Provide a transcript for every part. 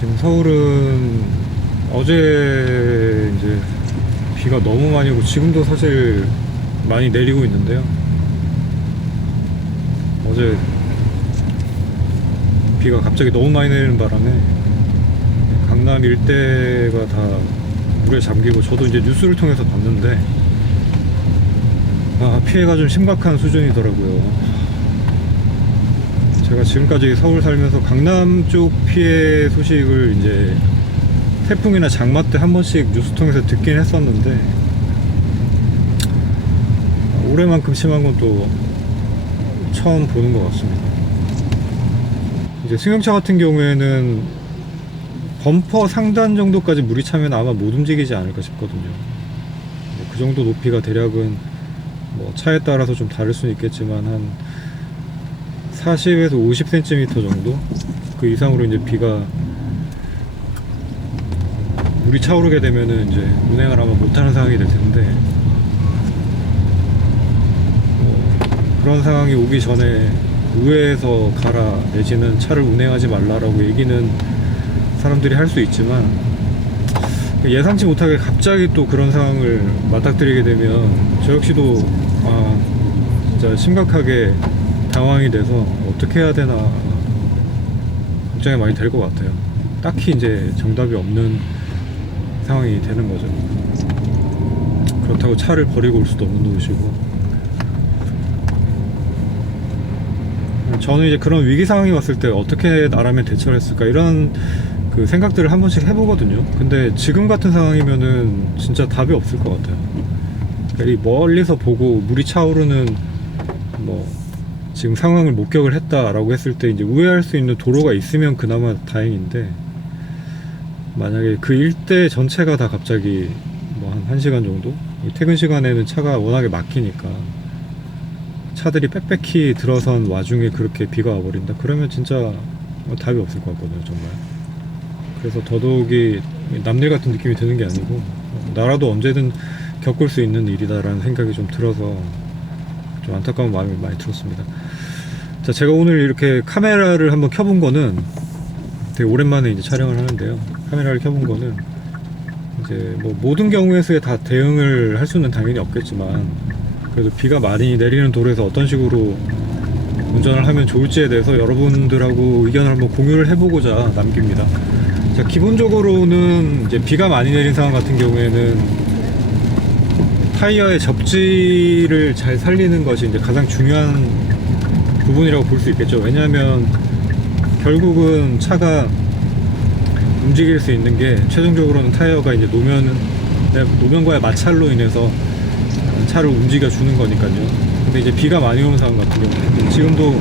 지금 서울은 어제 이제 비가 너무 많이 오고 지금도 사실 많이 내리고 있는데요. 어제 비가 갑자기 너무 많이 내리는 바람에 강남 일대가 다 물에 잠기고, 저도 이제 뉴스를 통해서 봤는데 피해가 좀 심각한 수준이더라고요. 제가 지금까지 서울 살면서 강남 쪽 피해 소식을 이제 태풍이나 장마 때 한 번씩 뉴스 통해서 듣긴 했었는데, 올해만큼 심한 건 또 처음 보는 것 같습니다. 이제 승용차 같은 경우에는 범퍼 상단 정도까지 물이 차면 아마 못 움직이지 않을까 싶거든요. 그 정도 높이가 대략은 뭐 차에 따라서 좀 다를 수는 있겠지만 한 40에서 50cm 정도, 그 이상으로 이제 비가 물이 차오르게 되면은 이제 운행을 아마 못하는 상황이 될 텐데, 그런 상황이 오기 전에 우회해서 가라 내지는 차를 운행하지 말라라고 얘기는 사람들이 할 수 있지만, 예상치 못하게 갑자기 또 그런 상황을 맞닥뜨리게 되면 저 역시도 진짜 심각하게 당황이 돼서 어떻게 해야 되나 걱정이 많이 될 것 같아요. 딱히 이제 정답이 없는 상황이 되는 거죠. 그렇다고 차를 버리고 올 수도 없는 것이고, 저는 이제 그런 위기 상황이 왔을 때 어떻게 나라면 대처를 했을까, 이런 그 생각들을 한 번씩 해보거든요. 근데 지금 같은 상황이면은 진짜 답이 없을 것 같아요. 그러니까 이 멀리서 보고 물이 차오르는 뭐 지금 상황을 목격을 했다라고 했을 때 이제 우회할 수 있는 도로가 있으면 그나마 다행인데, 만약에 그 일대 전체가 다 갑자기 뭐 한 1시간 정도, 퇴근 시간에는 차가 워낙에 막히니까 차들이 빽빽히 들어선 와중에 그렇게 비가 와버린다 그러면 진짜 답이 없을 것 같거든요, 정말. 그래서 더더욱이 남일 같은 느낌이 드는 게 아니고 나라도 언제든 겪을 수 있는 일이다라는 생각이 좀 들어서 좀 안타까운 마음이 많이 들었습니다. 자, 제가 오늘 이렇게 카메라를 한번 켜본 거는, 되게 오랜만에 이제 촬영을 하는데요, 카메라를 켜본 거는 이제 뭐 모든 경우에서 다 대응을 할 수는 당연히 없겠지만, 그래도 비가 많이 내리는 도로에서 어떤 식으로 운전을 하면 좋을지에 대해서 여러분들하고 의견을 한번 공유를 해보고자 남깁니다. 자, 기본적으로는 이제 비가 많이 내린 상황 같은 경우에는 타이어의 접지를 잘 살리는 것이 이제 가장 중요한 부분이라고 볼 수 있겠죠. 왜냐하면 결국은 차가 움직일 수 있는 게 최종적으로는 타이어가 이제 노면과의 마찰로 인해서 차를 움직여 주는 거니까요. 근데 이제 비가 많이 오는 상황 같은 경우는 지금도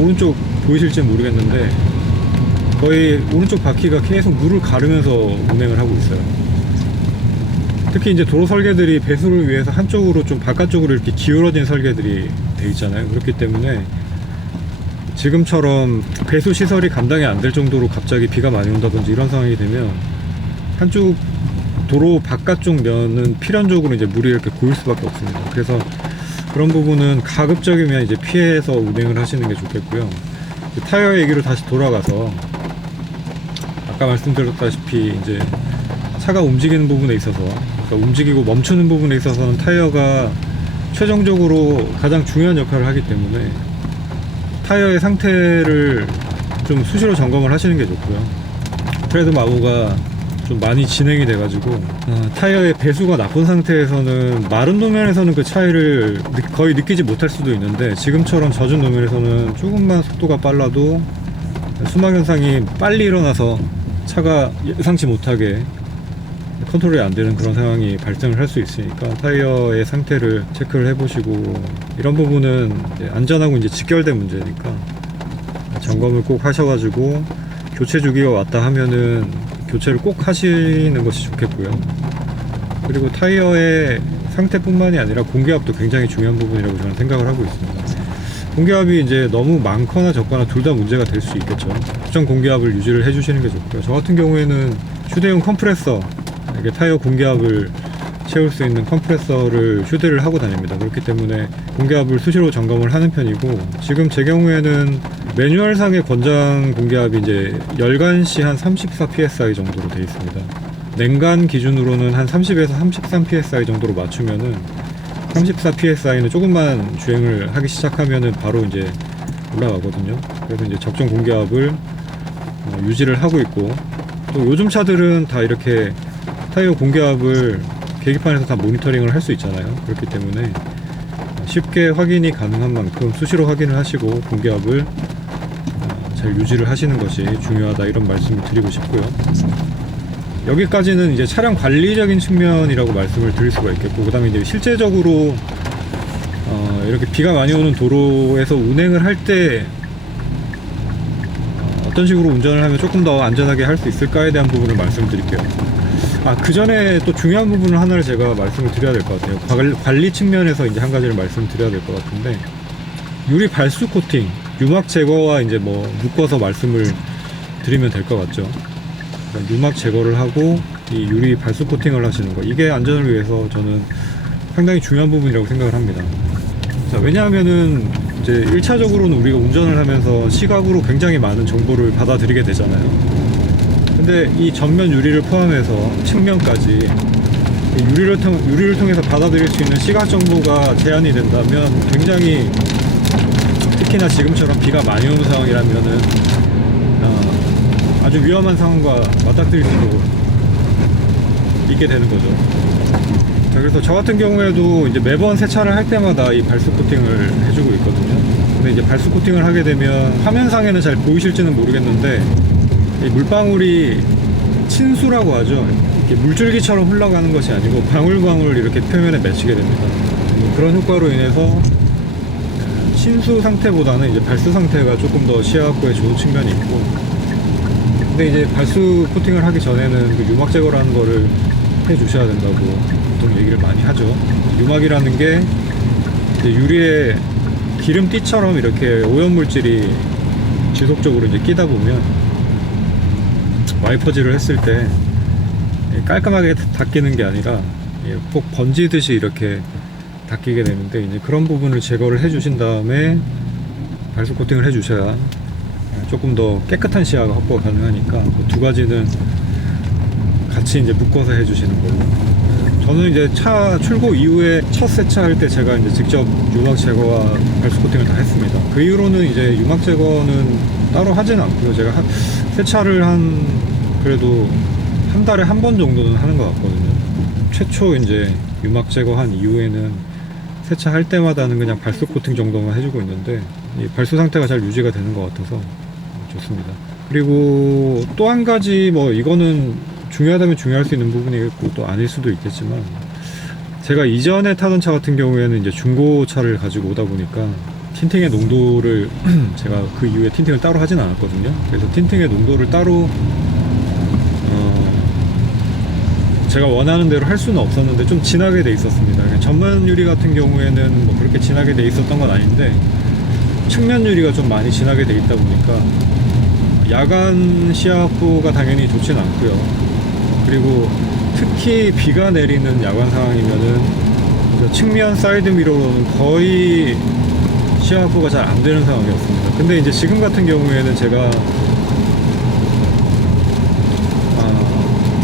오른쪽 보이실지 모르겠는데 거의 오른쪽 바퀴가 계속 물을 가르면서 운행을 하고 있어요. 특히 이제 도로 설계들이 배수를 위해서 한쪽으로 좀 바깥쪽으로 이렇게 기울어진 설계들이 돼 있잖아요. 그렇기 때문에 지금처럼 배수 시설이 감당이 안 될 정도로 갑자기 비가 많이 온다든지 이런 상황이 되면 한쪽 도로 바깥쪽 면은 필연적으로 이제 물이 이렇게 고일 수밖에 없습니다. 그래서 그런 부분은 가급적이면 이제 피해서 운행을 하시는 게 좋겠고요. 타이어 얘기로 다시 돌아가서, 아까 말씀드렸다시피 이제 차가 움직이는 부분에 있어서, 그러니까 움직이고 멈추는 부분에 있어서는 타이어가 최종적으로 가장 중요한 역할을 하기 때문에 타이어의 상태를 좀 수시로 점검을 하시는 게 좋고요. 트레드 마모가 좀 많이 진행이 돼가지고 타이어의 배수가 나쁜 상태에서는 마른路面에서는 그 차이를 거의 느끼지 못할 수도 있는데, 지금처럼 젖은路面에서는 조금만 속도가 빨라도 수막 현상이 빨리 일어나서 차가 예상치 못하게 컨트롤이 안 되는 그런 상황이 발생을 할 수 있으니까 타이어의 상태를 체크를 해보시고, 이런 부분은 이제 안전하고 이제 직결된 문제니까 점검을 꼭 하셔가지고 교체 주기가 왔다 하면은 교체를 꼭 하시는 것이 좋겠고요. 그리고 타이어의 상태뿐만이 아니라 공기압도 굉장히 중요한 부분이라고 저는 생각을 하고 있습니다. 공기압이 이제 너무 많거나 적거나 둘 다 문제가 될 수 있겠죠. 적정 공기압을 유지를 해주시는 게 좋고요. 저 같은 경우에는 휴대용 컴프레서, 이렇게 타이어 공기압을 채울 수 있는 컴프레서를 휴대를 하고 다닙니다. 그렇기 때문에 공기압을 수시로 점검을 하는 편이고, 지금 제 경우에는 매뉴얼상의 권장 공기압이 이제 열간시 한 34 psi 정도로 되어 있습니다. 냉간 기준으로는 한 30에서 33 psi 정도로 맞추면은 34 psi는 조금만 주행을 하기 시작하면은 바로 이제 올라가거든요. 그래서 이제 적정 공기압을 유지를 하고 있고, 또 요즘 차들은 다 이렇게 타이어 공기압을 계기판에서 다 모니터링을 할 수 있잖아요. 그렇기 때문에 쉽게 확인이 가능한 만큼 수시로 확인을 하시고 공기압을 잘 유지를 하시는 것이 중요하다, 이런 말씀을 드리고 싶고요. 여기까지는 이제 차량 관리적인 측면이라고 말씀을 드릴 수가 있겠고, 그 다음에 이제 실제적으로 이렇게 비가 많이 오는 도로에서 운행을 할 때 어떤 식으로 운전을 하면 조금 더 안전하게 할 수 있을까에 대한 부분을 말씀드릴게요. 그 전에 또 중요한 부분을 하나를 제가 말씀을 드려야 될 것 같아요. 관리 측면에서 이제 한 가지를 말씀을 드려야 될 것 같은데, 유리 발수 코팅, 유막 제거와 이제 뭐 묶어서 말씀을 드리면 될 것 같죠. 그러니까 유막 제거를 하고 이 유리 발수 코팅을 하시는 거, 이게 안전을 위해서 저는 상당히 중요한 부분이라고 생각을 합니다. 자, 왜냐하면은 이제 1차적으로는 우리가 운전을 하면서 시각으로 굉장히 많은 정보를 받아들이게 되잖아요. 근데 이 전면 유리를 포함해서 측면까지 유리를 통해서 받아들일 수 있는 시각 정보가 제한이 된다면, 굉장히, 특히나 지금처럼 비가 많이 오는 상황이라면은 아주 위험한 상황과 맞닥뜨릴 수도 있게 되는 거죠. 자, 그래서 저 같은 경우에도 이제 매번 세차를 할 때마다 이 발수 코팅을 해주고 있거든요. 근데 이제 발수 코팅을 하게 되면 화면상에는 잘 보이실지는 모르겠는데, 이 물방울이 친수라고 하죠. 이렇게 물줄기처럼 흘러가는 것이 아니고 방울방울 이렇게 표면에 맺히게 됩니다. 그런 효과로 인해서 친수 상태보다는 이제 발수 상태가 조금 더 시야 확보에 좋은 측면이 있고, 근데 이제 발수 코팅을 하기 전에는 그 유막 제거라는 거를 해 주셔야 된다고 보통 얘기를 많이 하죠. 유막이라는 게 이제 유리에 기름띠처럼 이렇게 오염물질이 지속적으로 이제 끼다 보면 와이퍼질을 했을 때 깔끔하게 닦이는 게 아니라 꼭 번지듯이 이렇게 닦이게 되는데, 이제 그런 부분을 제거를 해 주신 다음에 발수 코팅을 해 주셔야 조금 더 깨끗한 시야가 확보가 가능하니까, 그 두 가지는 같이 이제 묶어서 해 주시는 거고, 저는 이제 차 출고 이후에 첫 세차할 때 제가 이제 직접 유막 제거와 발수 코팅을 다 했습니다. 그 이후로는 이제 유막 제거는 따로 하진 않고요. 제가 세차를 그래도 한 달에 한 번 정도는 하는 것 같거든요. 최초 이제 유막 제거한 이후에는 세차할 때마다는 그냥 발수 코팅 정도만 해주고 있는데, 이 발수 상태가 잘 유지가 되는 것 같아서 좋습니다. 그리고 또 한 가지, 뭐 이거는 중요하다면 중요할 수 있는 부분이겠고 또 아닐 수도 있겠지만, 제가 이전에 타던 차 같은 경우에는 이제 중고차를 가지고 오다 보니까 틴팅의 농도를 제가 그 이후에 틴팅을 따로 하진 않았거든요. 그래서 틴팅의 농도를 따로 제가 원하는 대로 할 수는 없었는데 좀 진하게 돼 있었습니다. 전면 유리 같은 경우에는 뭐 그렇게 진하게 돼 있었던 건 아닌데, 측면 유리가 좀 많이 진하게 돼 있다 보니까 야간 시야 확보가 당연히 좋진 않고요. 그리고 특히 비가 내리는 야간 상황이면은 측면 사이드 미러로는 거의 시야 확보가 잘 안 되는 상황이었습니다. 근데 이제 지금 같은 경우에는 제가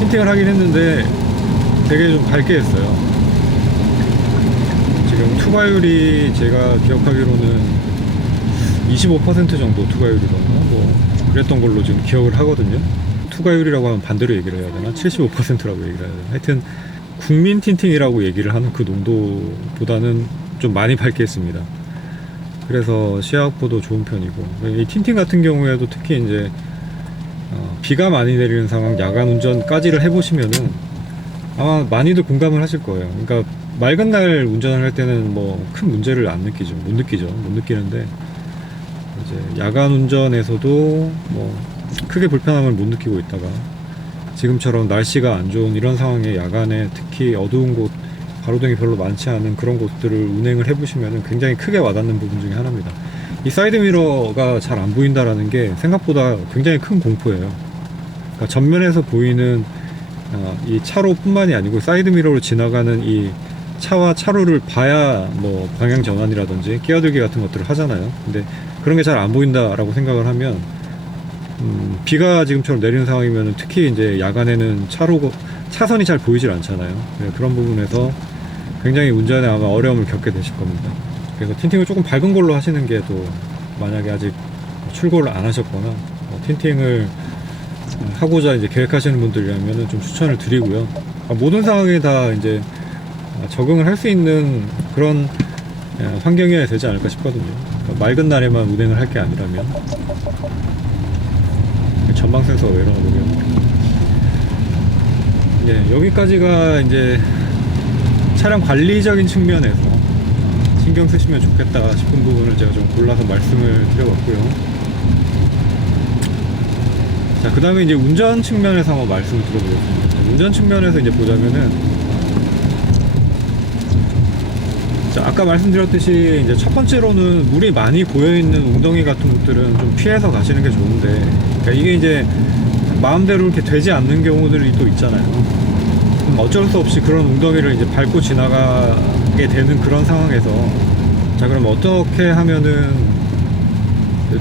틴팅을 하긴 했는데 되게 좀 밝게 했어요. 지금 투과율이 제가 기억하기로는 25% 정도 투과율이거든요. 뭐 그랬던 걸로 지금 기억을 하거든요. 투과율이라고 하면 반대로 얘기를 해야 되나? 75%라고 얘기를 해야 되나? 하여튼 국민 틴팅이라고 얘기를 하는 그 농도보다는 좀 많이 밝게 했습니다. 그래서 시야 확보도 좋은 편이고, 이 틴팅 같은 경우에도 특히 이제 비가 많이 내리는 상황, 야간 운전까지를 해보시면은 아마 많이들 공감을 하실 거예요. 그러니까 맑은 날 운전을 할 때는 뭐 큰 문제를 못 느끼는데, 이제 야간 운전에서도 뭐 크게 불편함을 못 느끼고 있다가 지금처럼 날씨가 안 좋은 이런 상황에 야간에 특히 어두운 곳, 가로등이 별로 많지 않은 그런 곳들을 운행을 해보시면 굉장히 크게 와닿는 부분 중에 하나입니다. 이 사이드미러가 잘 안 보인다라는 게 생각보다 굉장히 큰 공포예요. 그러니까 전면에서 보이는 이 차로뿐만이 아니고 사이드미러로 지나가는 이 차와 차로를 봐야 뭐 방향 전환이라든지 끼어들기 같은 것들을 하잖아요. 근데 그런 게 잘 안 보인다라고 생각을 하면 비가 지금처럼 내리는 상황이면 특히 이제 야간에는 차선이 잘 보이질 않잖아요. 그런 부분에서 굉장히 운전에 아마 어려움을 겪게 되실 겁니다. 그래서 틴팅을 조금 밝은 걸로 하시는 게 또, 만약에 아직 출고를 안 하셨거나 틴팅을 하고자 이제 계획하시는 분들이라면 좀 추천을 드리고요. 모든 상황에 다 이제 적응을 할 수 있는 그런 환경이어야 되지 않을까 싶거든요. 맑은 날에만 운행을 할 게 아니라면. 전방 센서가 왜 이러나 모르겠네. 예, 여기까지가 이제 차량 관리적인 측면에서 신경 쓰시면 좋겠다 싶은 부분을 제가 좀 골라서 말씀을 드려봤고요. 자, 그 다음에 이제 운전 측면에서 한번 말씀을 드려보겠습니다. 운전 측면에서 이제 보자면은, 자, 아까 말씀드렸듯이 이제 첫 번째로는 물이 많이 고여있는 웅덩이 같은 곳들은 좀 피해서 가시는 게 좋은데, 그러니까 이게 이제 마음대로 이렇게 되지 않는 경우들이 또 있잖아요. 어쩔 수 없이 그런 웅덩이를 이제 밟고 지나가게 되는 그런 상황에서, 자, 그럼 어떻게 하면은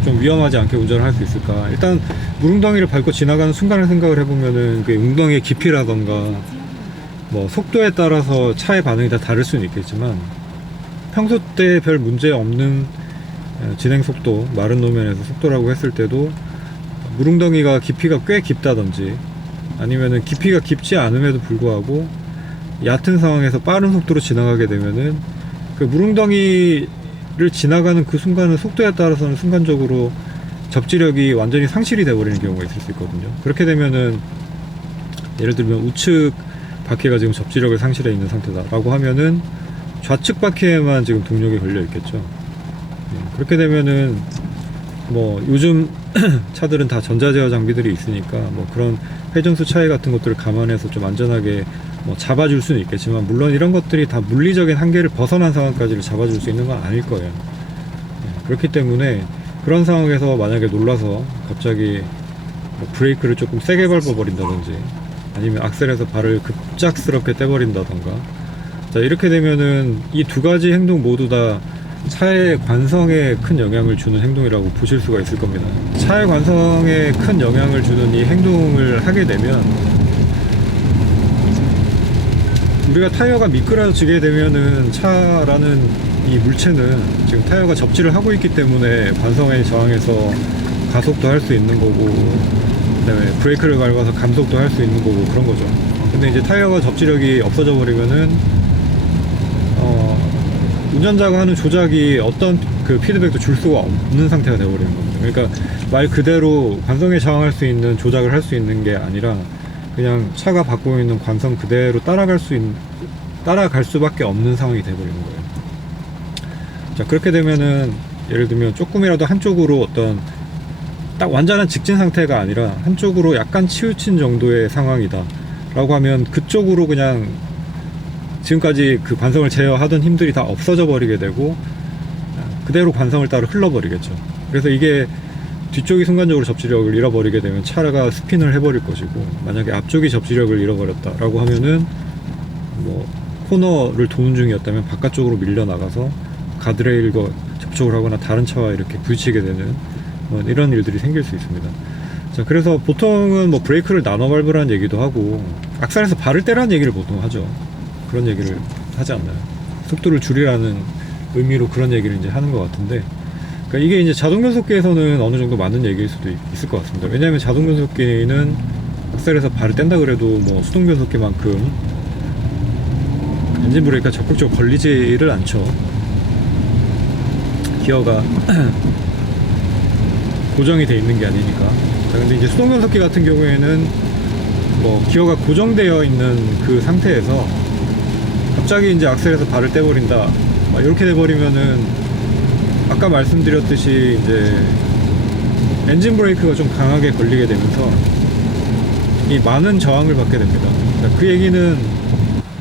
좀 위험하지 않게 운전을 할 수 있을까? 일단 물웅덩이를 밟고 지나가는 순간을 생각을 해보면은 그 웅덩이의 깊이라던가 뭐 속도에 따라서 차의 반응이 다 다를 수는 있겠지만, 평소 때 별 문제 없는 진행 속도, 마른 노면에서 속도라고 했을 때도 물웅덩이가 깊이가 꽤 깊다든지 아니면은 깊이가 깊지 않음에도 불구하고 얕은 상황에서 빠른 속도로 지나가게 되면은 그 물웅덩이를 지나가는 그 순간은 속도에 따라서는 순간적으로 접지력이 완전히 상실이 되어버리는 경우가 있을 수 있거든요. 그렇게 되면은 예를 들면 우측 바퀴가 지금 접지력을 상실해 있는 상태다 라고 하면은 좌측 바퀴에만 지금 동력이 걸려 있겠죠. 그렇게 되면은 뭐 요즘 차들은 다 전자제어 장비들이 있으니까 뭐 그런 회전수 차이 같은 것들을 감안해서 좀 안전하게 뭐 잡아줄 수는 있겠지만, 물론 이런 것들이 다 물리적인 한계를 벗어난 상황까지를 잡아줄 수 있는 건 아닐 거예요. 그렇기 때문에 그런 상황에서 만약에 놀라서 갑자기 뭐 브레이크를 조금 세게 밟아버린다든지 아니면 악셀에서 발을 급작스럽게 떼버린다던가, 자, 이렇게 되면은 이 두 가지 행동 모두 다 차의 관성에 큰 영향을 주는 행동이라고 보실 수가 있을 겁니다. 차의 관성에 큰 영향을 주는 이 행동을 하게 되면 우리가 타이어가 미끄러지게 되면은 차라는 이 물체는 지금 타이어가 접지를 하고 있기 때문에 관성에 저항해서 가속도 할 수 있는 거고, 그다음에 브레이크를 밟아서 감속도 할 수 있는 거고 그런 거죠. 근데 이제 타이어가 접지력이 없어져 버리면은 운전자가 하는 조작이 어떤 그 피드백도 줄 수가 없는 상태가 되어버리는 겁니다. 그러니까 말 그대로 관성에 저항할 수 있는 조작을 할 수 있는 게 아니라 그냥 차가 받고 있는 관성 그대로 따라갈 수밖에 없는 상황이 되어버리는 거예요. 자, 그렇게 되면은 예를 들면 조금이라도 한쪽으로 어떤 딱 완전한 직진 상태가 아니라 한쪽으로 약간 치우친 정도의 상황이다 라고 하면 그쪽으로 그냥 지금까지 그 관성을 제어하던 힘들이 다 없어져 버리게 되고 그대로 관성을 따라 흘러버리겠죠. 그래서 이게 뒤쪽이 순간적으로 접지력을 잃어버리게 되면 차가 스핀을 해버릴 것이고, 만약에 앞쪽이 접지력을 잃어버렸다 라고 하면은 뭐 코너를 도는 중이었다면 바깥쪽으로 밀려나가서 가드레일과 접촉을 하거나 다른 차와 이렇게 부딪히게 되는 뭐 이런 일들이 생길 수 있습니다. 자, 그래서 보통은 뭐 브레이크를 나눠 밟으라는 얘기도 하고 악셀에서 발을 떼라는 얘기를 보통 하죠. 그런 얘기를 하지 않나요? 속도를 줄이라는 의미로 그런 얘기를 이제 하는 것 같은데, 그러니까 이게 이제 자동 변속기에서는 어느 정도 맞는 얘기일 수도 있을 것 같습니다. 왜냐하면 자동 변속기는 악셀에서 발을 뗀다 그래도 뭐 수동 변속기만큼 엔진 브레이크가 적극적으로 걸리지를 않죠. 기어가 고정이 돼 있는 게 아니니까. 자, 근데 이제 수동 변속기 같은 경우에는 뭐 기어가 고정되어 있는 그 상태에서 갑자기 이제 악셀에서 발을 떼버린다 막 이렇게 돼버리면은 아까 말씀드렸듯이 이제 엔진 브레이크가 좀 강하게 걸리게 되면서 이 많은 저항을 받게 됩니다. 그 얘기는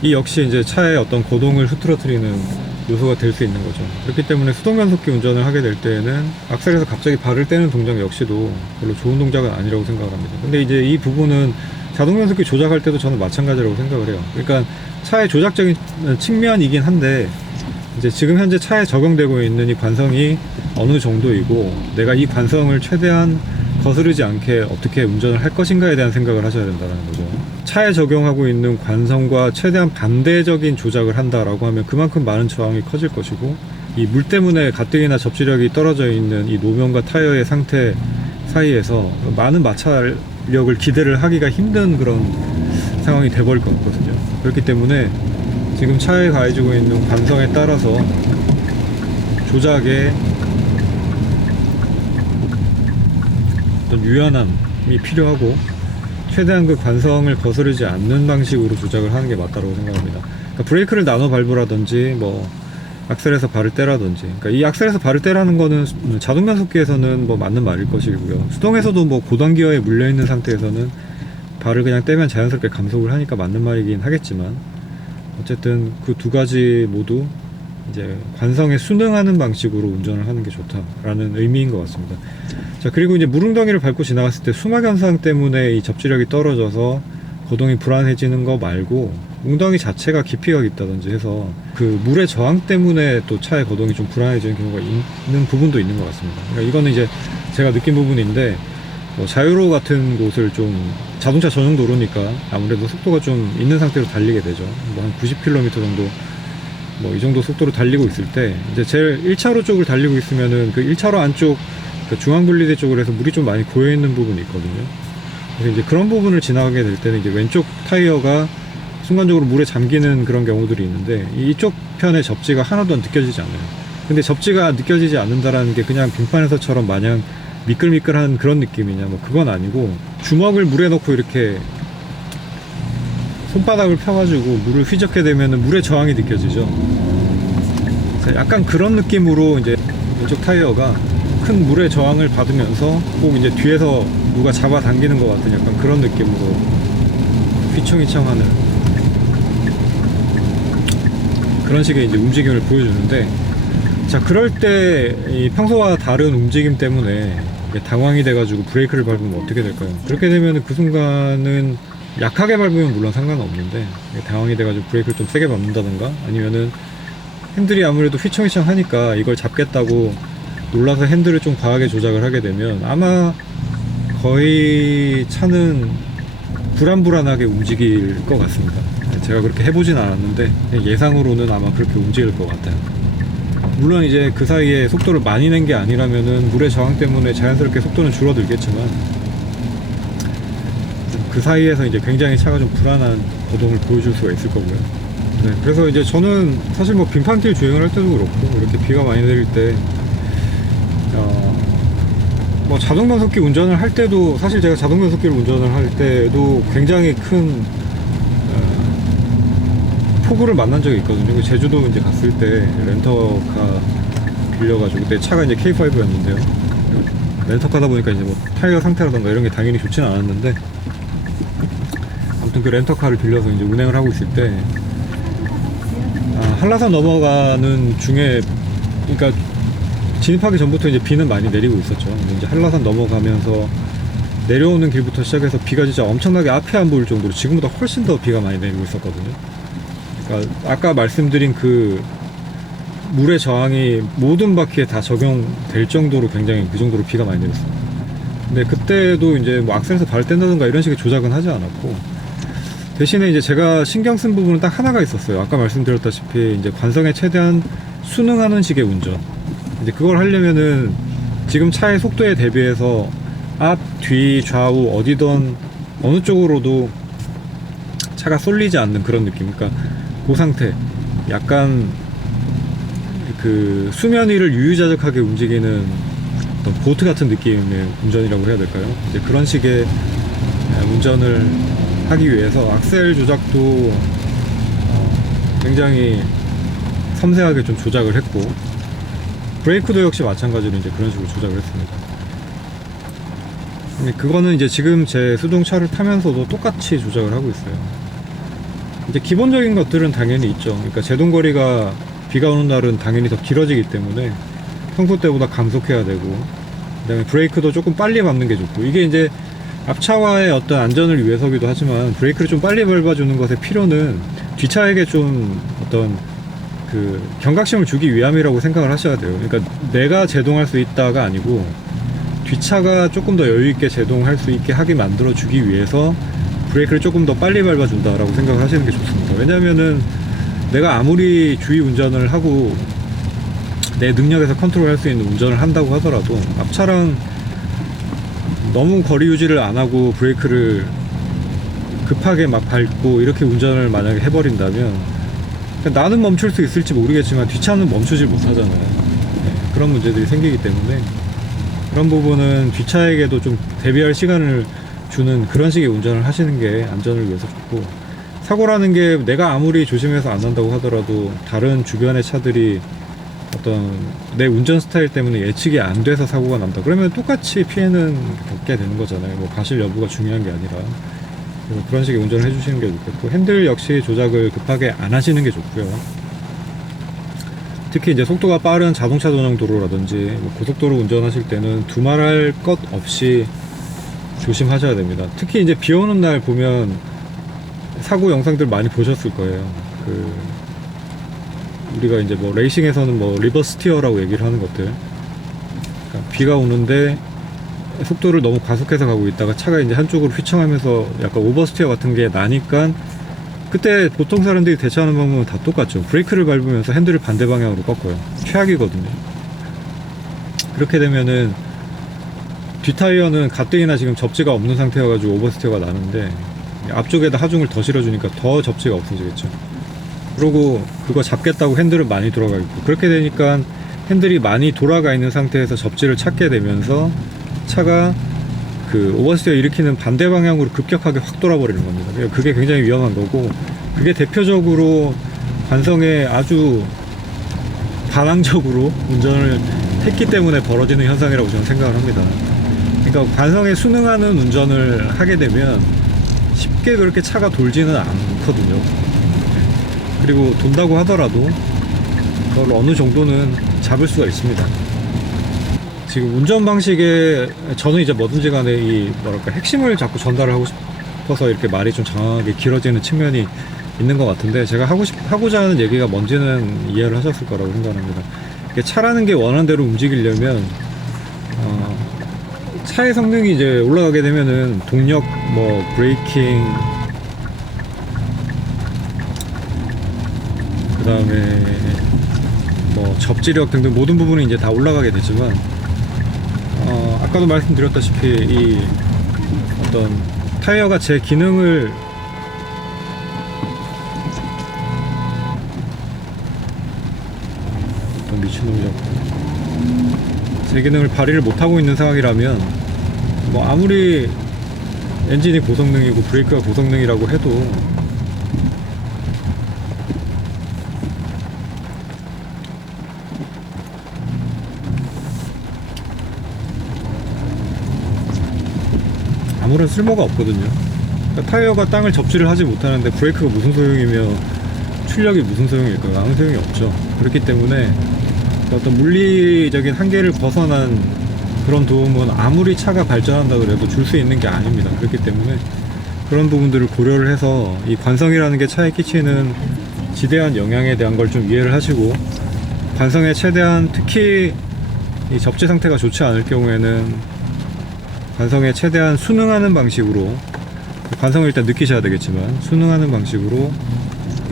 이 역시 이제 차의 어떤 고동을 흐트러뜨리는 요소가 될 수 있는 거죠. 그렇기 때문에 수동 변속기 운전을 하게 될 때에는 악셀에서 갑자기 발을 떼는 동작 역시도 별로 좋은 동작은 아니라고 생각을 합니다. 근데 이제 이 부분은 자동 변속기 조작할 때도 저는 마찬가지라고 생각을 해요. 그러니까 차의 조작적인 측면이긴 한데 이제 지금 현재 차에 적용되고 있는 이 관성이 어느 정도이고 내가 이 관성을 최대한 거스르지 않게 어떻게 운전을 할 것인가에 대한 생각을 하셔야 된다는 거죠. 차에 적용하고 있는 관성과 최대한 반대적인 조작을 한다라고 하면 그만큼 많은 저항이 커질 것이고, 이 물 때문에 가뜩이나 접지력이 떨어져 있는 이 노면과 타이어의 상태 사이에서 많은 마찰력을 기대를 하기가 힘든 그런 상황이 돼버릴 것 같거든요. 그렇기 때문에 지금 차에 가해지고 있는 관성에 따라서 조작에 어떤 유연함이 필요하고 최대한 그 관성을 거스르지 않는 방식으로 조작을 하는 게 맞다고 생각합니다. 그러니까 브레이크를 나눠 밟으라든지 뭐 악셀에서 발을 떼라든지, 그러니까 이 악셀에서 발을 떼라는 거는 자동 변속기에서는 뭐 맞는 말일 것이고요. 수동에서도 뭐 고단 기어에 물려 있는 상태에서는 발을 그냥 떼면 자연스럽게 감속을 하니까 맞는 말이긴 하겠지만, 어쨌든 그 두 가지 모두 이제 관성에 순응하는 방식으로 운전을 하는 게 좋다라는 의미인 것 같습니다. 자, 그리고 이제 물웅덩이를 밟고 지나갔을 때 수막 현상 때문에 이 접지력이 떨어져서 거동이 불안해지는 거 말고, 웅덩이 자체가 깊이가 깊다든지 해서 그 물의 저항 때문에 또 차의 거동이 좀 불안해지는 경우가 있는 부분도 있는 것 같습니다. 그러니까 이거는 이제 제가 느낀 부분인데, 뭐 자유로 같은 곳을 좀 자동차 전용 도로니까 아무래도 속도가 좀 있는 상태로 달리게 되죠. 뭐 한 90km 정도, 뭐 이 정도 속도로 달리고 있을 때 이제 제일 1차로 쪽을 달리고 있으면은 그 1차로 안쪽 그 중앙분리대 쪽으로 해서 물이 좀 많이 고여 있는 부분이 있거든요. 그래서 이제 그런 부분을 지나가게 될 때는 이제 왼쪽 타이어가 순간적으로 물에 잠기는 그런 경우들이 있는데, 이쪽 편의 접지가 하나도 느껴지지 않아요. 근데 접지가 느껴지지 않는다라는 게 그냥 빙판에서처럼 마냥 미끌미끌한 그런 느낌이냐, 뭐 그건 아니고, 주먹을 물에 넣고 이렇게 손바닥을 펴가지고 물을 휘젓게 되면 물의 저항이 느껴지죠. 약간 그런 느낌으로 이제 왼쪽 타이어가 큰 물의 저항을 받으면서 꼭 이제 뒤에서 누가 잡아당기는 것 같은 약간 그런 느낌으로 휘청휘청하는 그런 식의 이제 움직임을 보여주는데, 자, 그럴 때 이 평소와 다른 움직임 때문에 당황이 돼가지고 브레이크를 밟으면 어떻게 될까요? 그렇게 되면 그 순간은 약하게 밟으면 물론 상관은 없는데, 당황이 돼가지고 브레이크를 좀 세게 밟는다던가, 아니면은 핸들이 아무래도 휘청휘청 하니까 이걸 잡겠다고 놀라서 핸들을 좀 과하게 조작을 하게 되면 아마 거의 차는 불안불안하게 움직일 것 같습니다. 제가 그렇게 해보진 않았는데 예상으로는 아마 그렇게 움직일 것 같아요. 물론 이제 그 사이에 속도를 많이 낸 게 아니라면은 물의 저항 때문에 자연스럽게 속도는 줄어들겠지만, 그 사이에서 이제 굉장히 차가 좀 불안한 거동을 보여줄 수가 있을 거고요. 네, 그래서 이제 저는 사실 뭐 빙판길 주행을 할 때도 그렇고, 이렇게 비가 많이 내릴 때 뭐 자동 변속기 운전을 할 때도, 사실 제가 자동 변속기를 운전을 할 때도 굉장히 큰 폭우를 만난 적이 있거든요. 제주도 이제 갔을 때 렌터카 빌려가지고, 그때 차가 이제 K5였는데요. 렌터카다 보니까 이제 뭐 타이어 상태라던가 이런 게 당연히 좋지는 않았는데, 아무튼 그 렌터카를 빌려서 이제 운행을 하고 있을 때, 한라산 넘어가는 중에, 그러니까 진입하기 전부터 이제 비는 많이 내리고 있었죠. 근데 이제 한라산 넘어가면서 내려오는 길부터 시작해서 비가 진짜 엄청나게 앞에 안 보일 정도로 지금보다 훨씬 더 비가 많이 내리고 있었거든요. 그러니까 아까 말씀드린 그 물의 저항이 모든 바퀴에 다 적용될 정도로 굉장히 그 정도로 비가 많이 내렸어요. 근데 그때도 이제 뭐 악셀에서 발을 뗀다든가 이런 식의 조작은 하지 않았고, 대신에 이제 제가 신경 쓴 부분은 딱 하나가 있었어요. 아까 말씀드렸다시피 이제 관성에 최대한 순응하는 식의 운전. 이제 그걸 하려면은 지금 차의 속도에 대비해서 앞, 뒤, 좌우 어디든 어느 쪽으로도 차가 쏠리지 않는 그런 느낌. 그러니까 그 상태, 약간 그 수면 위를 유유자적하게 움직이는 어떤 보트 같은 느낌의 운전이라고 해야 될까요? 이제 그런 식의 운전을 하기 위해서 악셀 조작도 굉장히 섬세하게 좀 조작을 했고, 브레이크도 역시 마찬가지로 이제 그런 식으로 조작을 했습니다. 근데 그거는 이제 지금 제 수동차를 타면서도 똑같이 조작을 하고 있어요. 이제 기본적인 것들은 당연히 있죠. 그러니까 제동거리가 비가 오는 날은 당연히 더 길어지기 때문에 평소 때보다 감속해야 되고, 그 다음에 브레이크도 조금 빨리 밟는 게 좋고, 이게 이제 앞차와의 어떤 안전을 위해서기도 하지만 브레이크를 좀 빨리 밟아주는 것의 필요는 뒷차에게 좀 어떤 그 경각심을 주기 위함이라고 생각을 하셔야 돼요. 그러니까 내가 제동할 수 있다가 아니고 뒷차가 조금 더 여유 있게 제동할 수 있게 하게 만들어 주기 위해서 브레이크를 조금 더 빨리 밟아준다라고 생각을 하시는 게 좋습니다. 왜냐면은 내가 아무리 주의 운전을 하고 내 능력에서 컨트롤할 수 있는 운전을 한다고 하더라도 앞차랑 너무 거리 유지를 안 하고 브레이크를 급하게 막 밟고 이렇게 운전을 만약에 해버린다면 나는 멈출 수 있을지 모르겠지만 뒷차는 멈추질 못하잖아요. 네, 그런 문제들이 생기기 때문에 그런 부분은 뒷차에게도 좀 대비할 시간을 주는 그런 식의 운전을 하시는 게 안전을 위해서 좋고, 사고라는 게 내가 아무리 조심해서 안 난다고 하더라도 다른 주변의 차들이 어떤 내 운전 스타일 때문에 예측이 안 돼서 사고가 난다 그러면 똑같이 피해는 겪게 되는 거잖아요. 뭐 과실 여부가 중요한 게 아니라. 그래서 그런 식의 운전을 해주시는 게 좋겠고, 핸들 역시 조작을 급하게 안 하시는 게 좋고요. 특히 이제 속도가 빠른 자동차 전용 도로라든지 뭐 고속도로 운전하실 때는 두말할 것 없이 조심하셔야 됩니다. 특히 이제 비 오는 날 보면 사고 영상들 많이 보셨을 거예요. 우리가 이제 뭐 레이싱에서는 뭐 리버스 스티어라고 얘기를 하는 것들, 그러니까 비가 오는데 속도를 너무 과속해서 가고 있다가 차가 이제 한쪽으로 휘청하면서 약간 오버스티어 같은 게 나니까 그때 보통 사람들이 대처하는 방법은 다 똑같죠. 브레이크를 밟으면서 핸들을 반대 방향으로 꺾어요. 최악이거든요. 그렇게 되면은 뒷타이어는 가뜩이나 지금 접지가 없는 상태여가지고 오버스티어가 나는데 앞쪽에다 하중을 더 실어주니까 더 접지가 없어지겠죠. 그리고 그거 잡겠다고 핸들은 많이 돌아가 있고, 그렇게 되니까 핸들이 많이 돌아가 있는 상태에서 접지를 찾게 되면서 차가 그 오버스티어 일으키는 반대 방향으로 급격하게 확 돌아버리는 겁니다. 그게 굉장히 위험한 거고, 그게 대표적으로 관성에 아주 반항적으로 운전을 했기 때문에 벌어지는 현상이라고 저는 생각을 합니다. 그러니까 관성에 순응하는 운전을 하게 되면 쉽게 그렇게 차가 돌지는 않거든요. 그리고 돈다고 하더라도 그걸 어느 정도는 잡을 수가 있습니다. 지금 운전 방식에 저는 이제 뭐든지 간에 이 뭐랄까 핵심을 자꾸 전달을 하고 싶어서 이렇게 말이 좀 장황하게 길어지는 측면이 있는 것 같은데, 제가 하고자 하는 얘기가 뭔지는 이해를 하셨을 거라고 생각합니다. 차라는 게 원하는 대로 움직이려면 차의 성능이 이제 올라가게 되면은 동력, 뭐 브레이킹, 그 다음에 뭐 접지력 등등 모든 부분이 이제 다 올라가게 되지만, 아까도 말씀드렸다시피 이 어떤 타이어가 제 기능을 어떤 미친놈이라고 제 기능을 발휘를 못하고 있는 상황이라면 뭐 아무리 엔진이 고성능이고 브레이크가 고성능이라고 해도 아무런 쓸모가 없거든요. 그러니까 타이어가 땅을 접지를 하지 못하는데 브레이크가 무슨 소용이며 출력이 무슨 소용일까요? 아무 소용이 없죠. 그렇기 때문에 어떤 물리적인 한계를 벗어난 그런 도움은 아무리 차가 발전한다 그래도 줄 수 있는 게 아닙니다. 그렇기 때문에 그런 부분들을 고려를 해서 이 관성이라는 게 차에 끼치는 지대한 영향에 대한 걸 좀 이해를 하시고, 관성에 최대한, 특히 이 접지 상태가 좋지 않을 경우에는 관성에 최대한 순응하는 방식으로, 관성을 일단 느끼셔야 되겠지만 순응하는 방식으로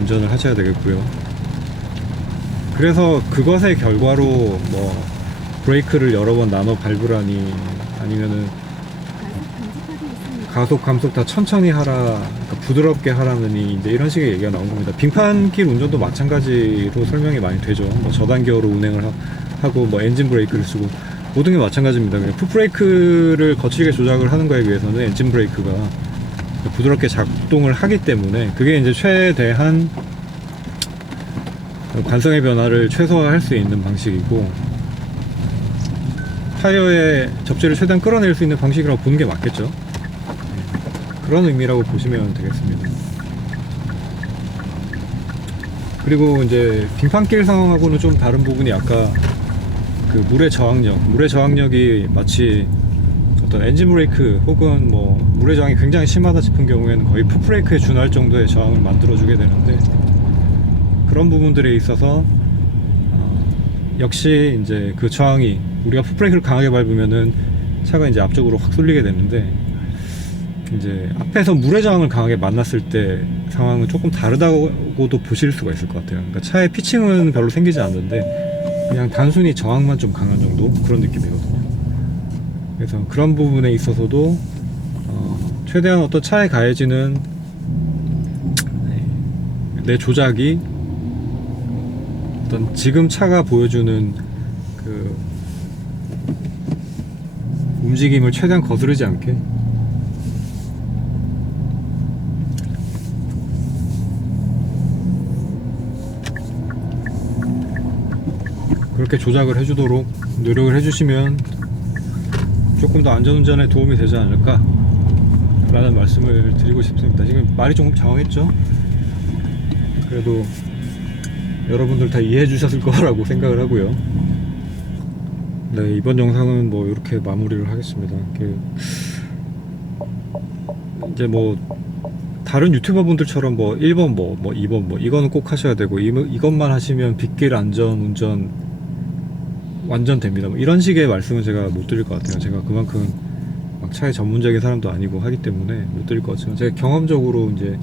운전을 하셔야 되겠고요. 그래서 그것의 결과로 뭐 브레이크를 여러 번 나눠 밟으라니, 아니면은 가속 감속 다 천천히 하라, 그러니까 부드럽게 하라느니, 이제 이런 식의 얘기가 나온 겁니다. 빙판길 운전도 마찬가지로 설명이 많이 되죠. 뭐 저단계어로 운행을 하고 뭐 엔진 브레이크를 쓰고 모든 게 마찬가지입니다. 풋브레이크를 거칠게 조작을 하는 거에 비해서는 엔진 브레이크가 부드럽게 작동을 하기 때문에 그게 이제 최대한 관성의 변화를 최소화할 수 있는 방식이고, 타이어의 접지를 최대한 끌어낼 수 있는 방식이라고 보는 게 맞겠죠. 그런 의미라고 보시면 되겠습니다. 그리고 이제 빙판길 상황하고는 좀 다른 부분이 아까 그 물의 저항력이 마치 어떤 엔진 브레이크 혹은 뭐 물의 저항이 굉장히 심하다 싶은 경우에는 거의 풋브레이크에 준할 정도의 저항을 만들어주게 되는데, 그런 부분들에 있어서 역시 이제 그 저항이, 우리가 풋브레이크를 강하게 밟으면은 차가 이제 앞쪽으로 확 쏠리게 되는데, 이제 앞에서 물의 저항을 강하게 만났을 때 상황은 조금 다르다고도 보실 수가 있을 것 같아요. 그러니까 차의 피칭은 별로 생기지 않는데 그냥 단순히 저항만 좀 강한 정도, 그런 느낌이거든요. 그래서 그런 부분에 있어서도 최대한 어떤 차에 가해지는 내 조작이 어떤 지금 차가 보여주는 그 움직임을 최대한 거스르지 않게 그렇게 조작을 해주도록 노력을 해주시면 조금 더 안전운전에 도움이 되지 않을까 라는 말씀을 드리고 싶습니다. 지금 말이 조금 장황했죠? 그래도 여러분들 다 이해해 주셨을 거라고 생각을 하고요. 네, 이번 영상은 뭐 이렇게 마무리를 하겠습니다. 이제 뭐 다른 유튜버 분들처럼 뭐 1번 뭐 2번 뭐 이거는 꼭 하셔야 되고 이것만 하시면 빗길 안전 운전 완전 됩니다, 뭐 이런 식의 말씀은 제가 못 드릴 것 같아요. 제가 그만큼 막 차에 전문적인 사람도 아니고 하기 때문에 못 드릴 것 같지만, 제가 경험적으로 이제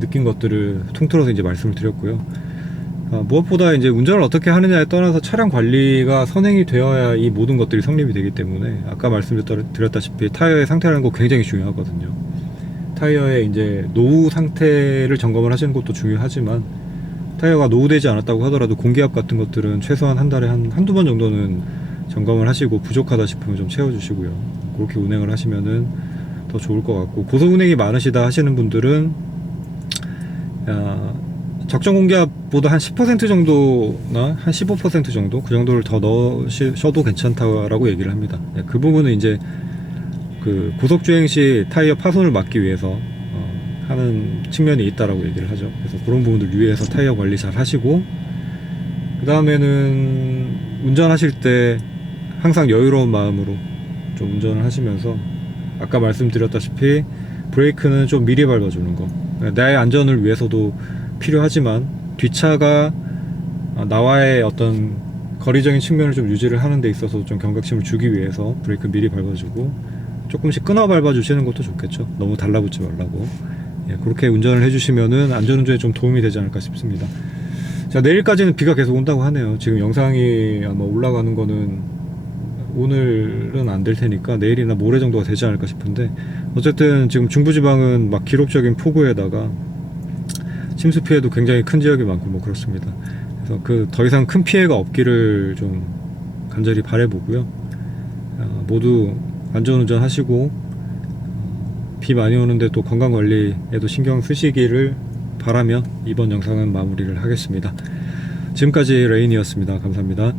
느낀 것들을 통틀어서 이제 말씀을 드렸고요. 무엇보다 이제 운전을 어떻게 하느냐에 떠나서 차량 관리가 선행이 되어야 이 모든 것들이 성립이 되기 때문에, 아까 말씀드렸다시피 타이어의 상태라는 거 굉장히 중요하거든요. 타이어의 이제 노후 상태를 점검을 하시는 것도 중요하지만, 타이어가 노후되지 않았다고 하더라도 공기압 같은 것들은 최소한 한 달에 한두 번 정도는 점검을 하시고, 부족하다 싶으면 좀 채워주시고요. 그렇게 운행을 하시면은 더 좋을 것 같고, 고속 운행이 많으시다 하시는 분들은 적정 공기압보다 한 10% 정도나 한 15% 정도, 그 정도를 더 넣으셔도 괜찮다라고 얘기를 합니다. 그 부분은 이제 그 고속 주행 시 타이어 파손을 막기 위해서 하는 측면이 있다라고 얘기를 하죠. 그래서 그런 부분들 유의해서 타이어 관리 잘 하시고, 그 다음에는 운전하실 때 항상 여유로운 마음으로 좀 운전을 하시면서, 아까 말씀드렸다시피 브레이크는 좀 미리 밟아주는 거, 나의 안전을 위해서도 필요하지만 뒷차가 나와의 어떤 거리적인 측면을 좀 유지를 하는 데 있어서 좀 경각심을 주기 위해서 브레이크 미리 밟아주고, 조금씩 끊어 밟아주시는 것도 좋겠죠. 너무 달라붙지 말라고. 그렇게 운전을 해주시면은 안전운전에 좀 도움이 되지 않을까 싶습니다. 자, 내일까지는 비가 계속 온다고 하네요. 지금 영상이 아마 올라가는 거는 오늘은 안 될 테니까 내일이나 모레 정도가 되지 않을까 싶은데, 어쨌든 지금 중부지방은 막 기록적인 폭우에다가 침수 피해도 굉장히 큰 지역이 많고 뭐 그렇습니다. 그래서 더 이상 큰 피해가 없기를 좀 간절히 바라보고요. 모두 안전운전 하시고, 비 많이 오는데 또 건강관리에도 신경 쓰시기를 바라며 이번 영상은 마무리를 하겠습니다. 지금까지 레인이었습니다. 감사합니다.